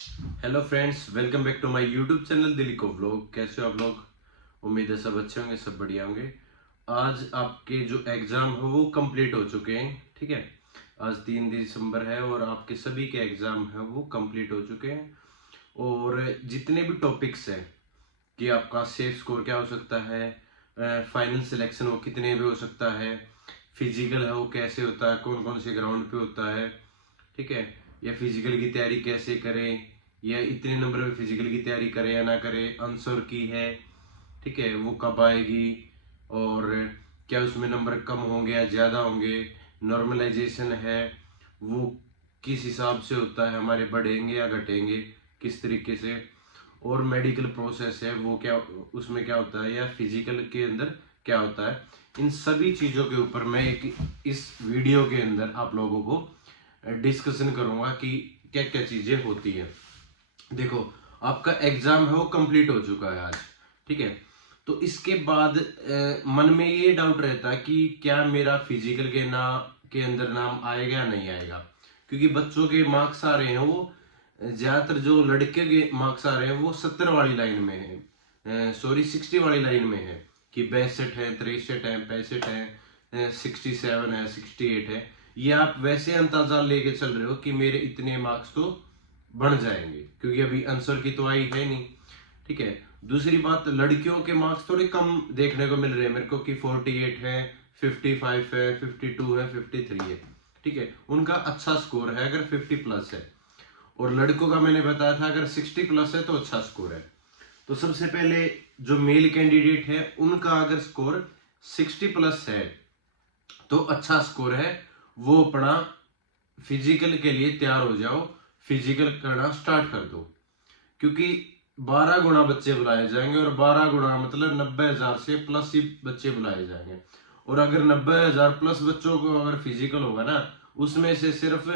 Hello friends, welcome back to my YouTube channel Delhi को vlog. कैसे हो आप लोग? उम्मीद है सब अच्छे होंगे, सब बढ़िया होंगे। आज आपके जो एग्ज़ाम है वो कंप्लीट हो चुके हैं, ठीक है। आज 3 दिसंबर है और आपके सभी के एग्ज़ाम हैं वो कंप्लीट हो चुके हैं। और जितने भी टॉपिक्स हैं कि आपका सेफ स्कोर क्या हो सकता है, फाइनल सिलेक्शन वो कितने में हो सकता है, फिजिकल है वो कैसे होता है, कौन कौन से ग्राउंड पे होता है, ठीक है, या फिजिकल की तैयारी कैसे करें, या इतने नंबर में फिजिकल की तैयारी करें या ना करें, आंसर की है, ठीक है, वो कब आएगी, और क्या उसमें नंबर कम होंगे या ज़्यादा होंगे, नॉर्मलाइजेशन है वो किस हिसाब से होता है, हमारे बढ़ेंगे या घटेंगे किस तरीके से, और मेडिकल प्रोसेस है वो क्या, उसमें क्या होता है, या फिजिकल के अंदर क्या होता है। इन सभी चीज़ों के ऊपर मैं एक इस वीडियो के अंदर आप लोगों को डिस्कशन करूंगा कि क्या क्या चीज़ें होती है। देखो, आपका एग्जाम है वो कंप्लीट हो चुका है आज, ठीक है। तो इसके बाद मन में ये डाउट रहता है कि क्या मेरा फिजिकल के अंदर नाम आएगा या नहीं आएगा, क्योंकि बच्चों के मार्क्स आ रहे हैं वो, ज्यादातर जो लड़के के मार्क्स आ रहे हैं वो 70 वाली लाइन में है, सॉरी 60 वाली लाइन में है, कि 62 है, 63 है, 65 है, 67 है, 68 है। ये आप वैसे अंदाजा लेके चल रहे हो कि मेरे इतने मार्क्स तो बढ़ जाएंगे, क्योंकि अभी आंसर की तो आई है नहीं, ठीक है। दूसरी बात, लड़कियों के मार्क्स थोड़े कम देखने को मिल रहे हैं मेरे को, कि 48 है, 55 है, 52 है, 53 है, ठीक है। उनका अच्छा स्कोर है अगर 50 प्लस है, और लड़कों का मैंने बताया था अगर 60 प्लस है तो अच्छा स्कोर है। तो सबसे पहले जो मेल कैंडिडेट है उनका अगर स्कोर 60 प्लस है तो अच्छा स्कोर है, वो अपना फिजिकल के लिए तैयार हो जाओ, फिजिकल करना स्टार्ट कर दो, क्योंकि 12 गुना बच्चे बुलाए जाएंगे, और 12 गुना मतलब 90,000 से प्लस ही बच्चे बुलाए जाएंगे। और अगर 90,000 प्लस बच्चों को अगर फिजिकल होगा ना, उसमें से सिर्फ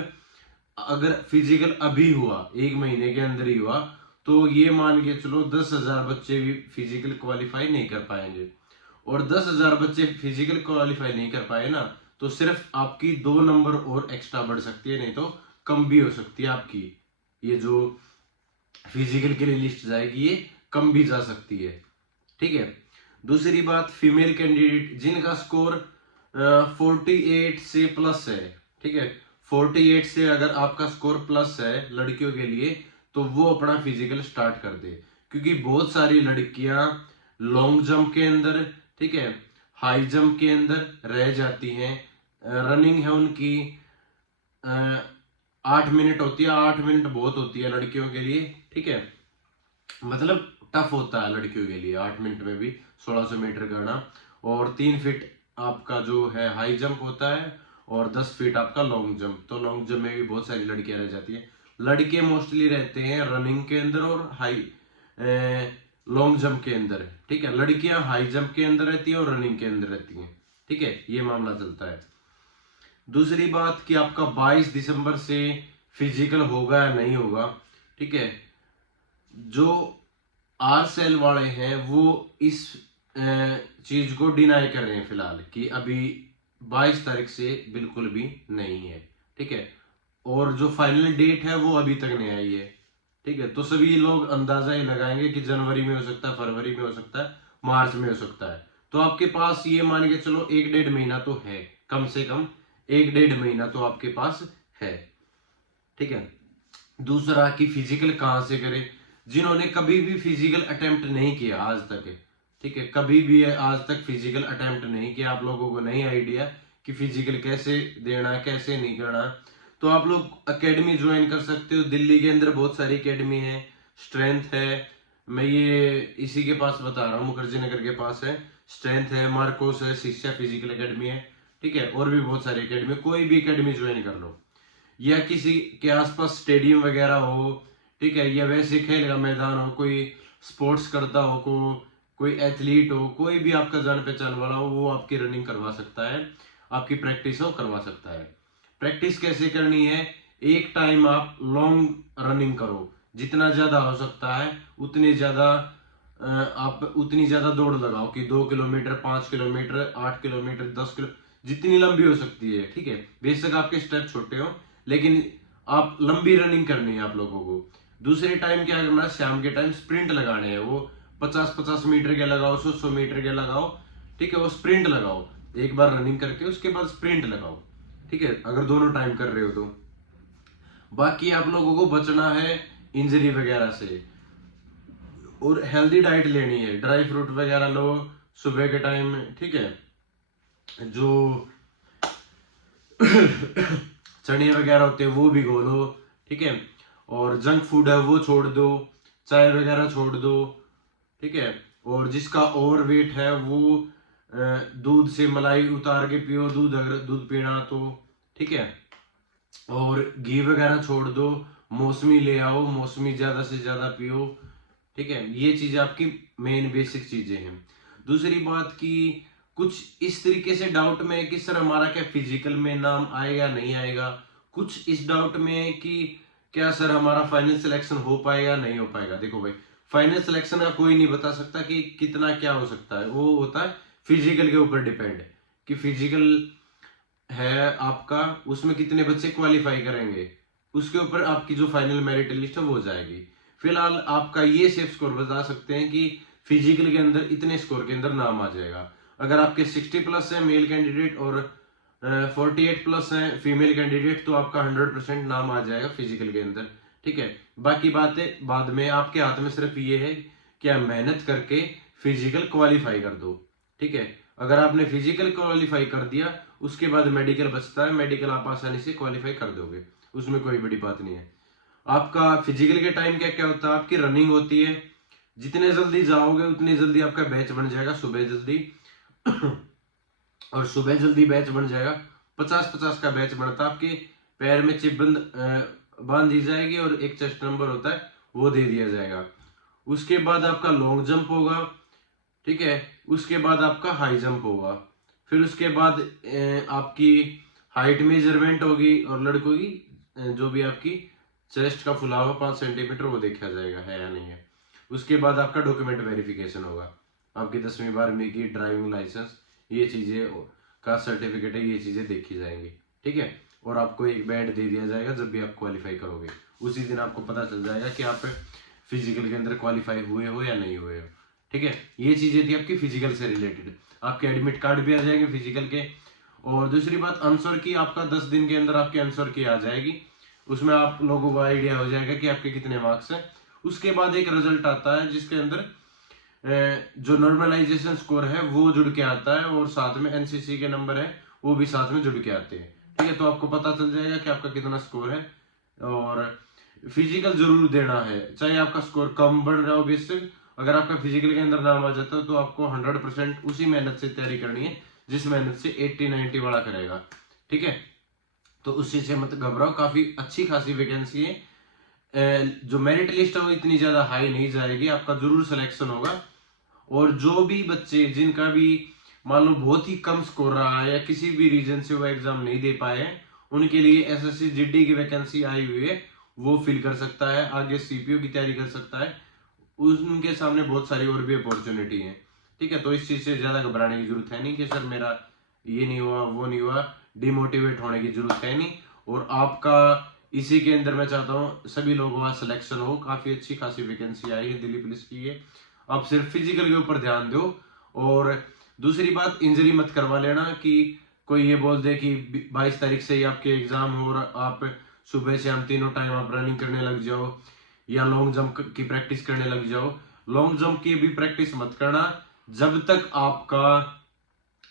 अगर फिजिकल अभी हुआ, 1 महीने के अंदर ही हुआ, तो ये मान के चलो 10,000 बच्चे भी फिजिकल क्वालिफाई नहीं कर पाएंगे। और 10,000 बच्चे फिजिकल क्वालिफाई नहीं कर पाए ना, तो सिर्फ आपकी 2 नंबर और एक्स्ट्रा बढ़ सकती है, नहीं तो कम भी हो सकती है आपकी। ये जो फिजिकल के लिए लिस्ट जाएगी ये कम भी जा सकती है, ठीक है। दूसरी बात, फीमेल कैंडिडेट जिनका स्कोर 48 से प्लस है, ठीक है, 48 से अगर आपका स्कोर प्लस है लड़कियों के लिए, तो वो अपना फिजिकल स्टार्ट कर दे, क्योंकि बहुत सारी लड़कियां लॉन्ग जंप के अंदर, ठीक है, हाई जंप के अंदर रह जाती हैं। रनिंग है उनकी 8 मिनट होती है, 8 मिनट बहुत होती है लड़कियों के लिए, ठीक है। मतलब टफ होता है लड़कियों के लिए 8 मिनट में भी 1600 मीटर करना। और 3 फीट आपका जो है हाई जंप होता है, और 10 फीट आपका लॉन्ग जंप। तो लॉन्ग जंप में भी बहुत सारी लड़कियां रह जाती है। लड़के मोस्टली रहते हैं रनिंग के अंदर और हाई लॉन्ग जंप के अंदर, ठीक है। लड़कियां हाई जंप के अंदर रहती है और रनिंग के अंदर रहती हैं, ठीक है, ये मामला चलता है। दूसरी बात कि आपका 22 दिसंबर से फिजिकल होगा या नहीं होगा, ठीक है। जो आर सेल वाले हैं वो इस चीज को डिनाई कर रहे हैं फिलहाल, कि अभी 22 तारीख से बिल्कुल भी नहीं है, ठीक है। और जो फाइनल डेट है वो अभी तक नहीं आई है, ठीक है। तो सभी लोग अंदाजा ही लगाएंगे कि जनवरी में हो सकता है, फरवरी में हो सकता है, मार्च में हो सकता है। तो आपके पास ये मान के चलो 1 डेढ़ महीना तो है, कम से कम 1 डेढ़ महीना तो आपके पास है, ठीक है। दूसरा कि फिजिकल कहाँ से करें, जिन्होंने कभी भी फिजिकल अटेम्प्ट नहीं किया आज तक है, ठीक है, कभी भी आज तक फिजिकल अटेम्प्ट नहीं किया, आप लोगों को नहीं आइडिया कि फिजिकल कैसे देना है, कैसे नहीं करना है, तो आप लोग एकेडमी ज्वाइन कर सकते हो। दिल्ली के अंदर बहुत सारी एकेडमी है, स्ट्रेंथ है, मैं ये इसी के पास बता रहा हूँ, मुखर्जी नगर के पास है, स्ट्रेंथ है, मार्कोस है, शिक्षा फिजिकल एकेडमी है, ठीक है, और भी बहुत सारी एकेडमी, कोई भी एकेडमी ज्वाइन कर लो, या किसी के आसपास स्टेडियम वगैरह हो, ठीक है, या वैसे खेल का मैदान हो, कोई स्पोर्ट्स करता हो, कोई एथलीट हो, कोई भी आपका जान पहचान वाला हो, वो आपकी रनिंग करवा सकता है, आपकी प्रैक्टिस हो करवा सकता है। प्रैक्टिस कैसे करनी है, एक टाइम आप लॉन्ग रनिंग करो, जितना ज्यादा हो सकता है उतनी ज्यादा आप उतनी ज्यादा दौड़ लगाओ, कि 2 किलोमीटर, 5 किलोमीटर, 8 किलोमीटर, 10 किलो, जितनी लंबी हो सकती है, ठीक है। बेशक आपके स्टेप छोटे हो, लेकिन आप लंबी रनिंग करनी है आप लोगों को। दूसरे टाइम क्या करना है, शाम के टाइम स्प्रिंट लगाने हैं, वो 50-50 मीटर के लगाओ, 100-100 मीटर के लगाओ, ठीक है, वो स्प्रिंट लगाओ, एक बार रनिंग करके उसके बाद स्प्रिंट लगाओ, ठीक है, अगर दोनों टाइम कर रहे हो तो। बाकी आप लोगों को बचना है इंजरी वगैरह से, और हेल्दी डाइट लेनी है, ड्राई फ्रूट वगैरह लो सुबह के टाइम में, ठीक है, जो चने वगैरह होते हैं वो भिगो लो, ठीक है, और जंक फूड है वो छोड़ दो, चाय वगैरह छोड़ दो, ठीक है, और जिसका ओवर वेट है वो दूध से मलाई उतार के पियो, दूध अगर दूध पीना तो, ठीक है, और घी वगैरह छोड़ दो, मौसमी ले आओ, मौसमी ज्यादा से ज्यादा पियो, ठीक है, ये चीजें आपकी मेन बेसिक चीजें हैं। दूसरी बात की कुछ इस तरीके से डाउट में है कि सर हमारा क्या फिजिकल में नाम आएगा नहीं आएगा, कुछ इस डाउट में है कि क्या सर हमारा फाइनल सिलेक्शन हो पाएगा नहीं हो पाएगा। देखो भाई, फाइनल सिलेक्शन का कोई नहीं बता सकता कि कितना क्या हो सकता है, वो होता है फिजिकल के ऊपर डिपेंड, कि फिजिकल है आपका, उसमें कितने बच्चे क्वालिफाई करेंगे, उसके ऊपर आपकी जो फाइनल मेरिट लिस्ट है वो जाएगी। फिलहाल आपका ये सेफ स्कोर बता सकते हैं कि फिजिकल के अंदर इतने स्कोर के अंदर नाम आ जाएगा। अगर आपके 60+ है मेल कैंडिडेट और 48+ है फीमेल कैंडिडेट, तो आपका 100% नाम आ जाएगा फिजिकल के अंदर, ठीक है। बाकी बातें बाद में, आपके हाथ में सिर्फ ये है कि आप मेहनत करके फिजिकल क्वालिफाई कर दो, ठीक है। अगर आपने फिजिकल क्वालिफाई कर दिया, उसके बाद मेडिकल बचता है, मेडिकल आप आसानी से क्वालिफाई कर दोगे, उसमें कोई बड़ी बात नहीं है। आपका फिजिकल के टाइम क्या क्या होता है, आपकी रनिंग होती है, जितने जल्दी जाओगे उतनी जल्दी आपका बैच बन जाएगा सुबह जल्दी और सुबह जल्दी बैच बन जाएगा, 50-50 का बैच बनता है, आपके पैर में चिप बांध दी जाएगी और एक चेस्ट नंबर होता है वो दे दिया जाएगा। उसके बाद आपका लॉन्ग जंप होगा, ठीक है, उसके बाद आपका हाई जंप होगा, फिर उसके बाद आपकी हाइट मेजरमेंट होगी, और लड़कों की जो भी आपकी चेस्ट का फुलावा 5 सेंटीमीटर वो देखा जाएगा है या नहीं है। उसके बाद आपका डॉक्यूमेंट वेरिफिकेशन होगा, आपकी 10वीं 12वीं की ड्राइविंग लाइसेंस, ये चीजें का सर्टिफिकेट है, ये चीजें देखी जाएंगी, ठीक है, और आपको एक बैड दे दिया जाएगा जब भी आप क्वालिफाई करोगे, उसी दिन आपको पता चल जाएगा कि आप फिजिकल के अंदर क्वालिफाई हुए हो या नहीं हुए हो, ठीक है। ये चीजें थी आपकी फिजिकल से रिलेटेड। आपके एडमिट कार्ड भी आ जाएंगे फिजिकल के। और दूसरी बात, आंसर की आपका 10 दिन के अंदर आपके आंसर की आ जाएगी, उसमें आप लोगों को आइडिया हो जाएगा कि आपके कितने मार्क्स हैं। उसके बाद एक रिजल्ट आता है जिसके अंदर जो नॉर्मलाइजेशन स्कोर है वो जुड़ के आता है, और साथ में एनसीसी के नंबर है वो भी साथ में जुड़ के आते हैं, ठीक है। तो आपको पता चल जाएगा कि आपका कितना स्कोर है। और फिजिकल जरूर देना है, चाहे आपका स्कोर कम बढ़ रहा हो बेसिक, अगर आपका फिजिकल के अंदर नाम आ जाता है तो आपको 100% उसी मेहनत से तैयारी करनी है जिस मेहनत से 80-90 वाला करेगा, ठीक है। तो उस चीज से मत घबराओ, काफी अच्छी खासी वैकेंसी है। जो मेरिट लिस्ट है वो इतनी ज्यादा हाई नहीं जाएगी, आपका जरूर सिलेक्शन होगा। और जो भी बच्चे जिनका भी मान लो बहुत ही कम स्कोर रहा है या किसी भी रीजन से वो एग्जाम नहीं दे पाए हैं, उनके लिए एसएससी जीडी की वैकेंसी आई हुई है, वो फिल कर सकता है, आगे सीपीओ की तैयारी कर सकता है, उनके सामने बहुत सारी और भी अपॉर्चुनिटी है, ठीक है। तो इस चीज से ज्यादा घबराने की जरूरत है नहीं कि सर मेरा ये नहीं हुआ वो नहीं हुआ, डिमोटिवेट होने की जरूरत है नहीं। और आपका इसी के अंदर मैं चाहता हूँ सभी लोगों का सिलेक्शन हो, काफी अच्छी खासी वैकेंसी आई है दिल्ली पुलिस की है। आप सिर्फ फिजिकल के ऊपर ध्यान दो। और दूसरी बात, इंजरी मत करवा लेना कि कोई ये बोल दे कि 22 तारीख से ही आपके एग्जाम हो और आप सुबह से हम तीनों टाइम आप रनिंग करने लग जाओ या लॉन्ग जंप की प्रैक्टिस करने लग जाओ। लॉन्ग जंप की भी प्रैक्टिस मत करना, जब तक आपका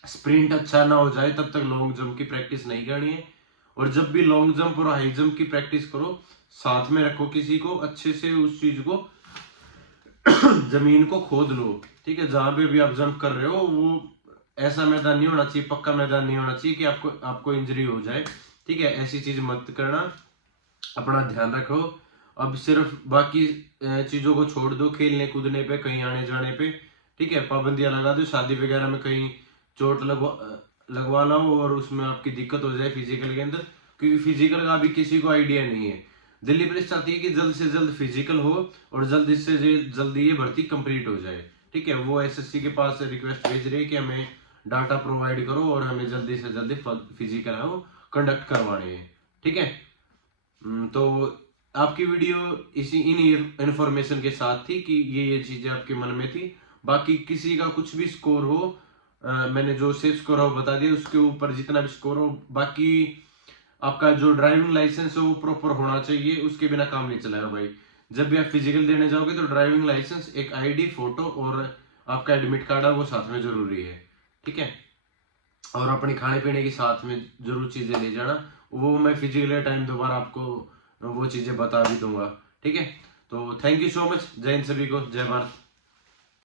स्प्रिंट अच्छा ना हो जाए तब तक लॉन्ग जंप की प्रैक्टिस नहीं करनी है। और जब भी लॉन्ग जंप और हाई जंप की प्रैक्टिस करो, साथ में रखो किसी को, अच्छे से उस चीज को जमीन को खोद लो, ठीक है। जहां पे भी आप जंप कर रहे हो वो ऐसा मैदान नहीं होना चाहिए, पक्का मैदान नहीं होना चाहिए कि आपको इंजरी हो जाए, ठीक है। ऐसी चीज मत करना, अपना ध्यान रखो। अब सिर्फ बाकी चीजों को छोड़ दो, खेलने कूदने पे, कहीं आने जाने पे, ठीक है, पाबंदियां लगा दो। शादी वगैरह में कहीं चोट लगवा लो और उसमें आपकी दिक्कत हो जाए फिजिकल के अंदर, क्योंकि फिजिकल का भी किसी को आइडिया नहीं है। दिल्ली पुलिस चाहती है कि जल्द से जल्द फिजिकल हो और जल्द से जल्द ये भर्ती कंप्लीट हो जाए, ठीक है। वो एसएससी के पास रिक्वेस्ट भेज रही है कि हमें डाटा प्रोवाइड करो और हमें जल्दी से जल्दी फिजिकल है वो कंडक्ट करवाने हैं, ठीक है। तो आपकी वीडियो इसी इन इंफॉर्मेशन के साथ थी कि ये चीजें आपके मन में थी। बाकी किसी का कुछ भी स्कोर हो, मैंने जो सेफ स्कोर हो बता दिया, उसके ऊपर जितना भी स्कोर हो, बाकी आपका जो ड्राइविंग लाइसेंस है वो प्रॉपर होना चाहिए, उसके बिना काम नहीं चलेगा भाई। जब भी आप फिजिकल देने जाओगे तो ड्राइविंग लाइसेंस, एक आईडी, फोटो और आपका एडमिट कार्ड है वो साथ में जरूरी है, ठीक है। और अपनी खाने पीने की साथ में जरूर चीजें ले जाना, वो मैं फिजिकल टाइम दोबारा आपको वो चीजें बता भी दूंगा, ठीक है। तो थैंक यू सो मच, जय हिंद सभी को, जय भारत।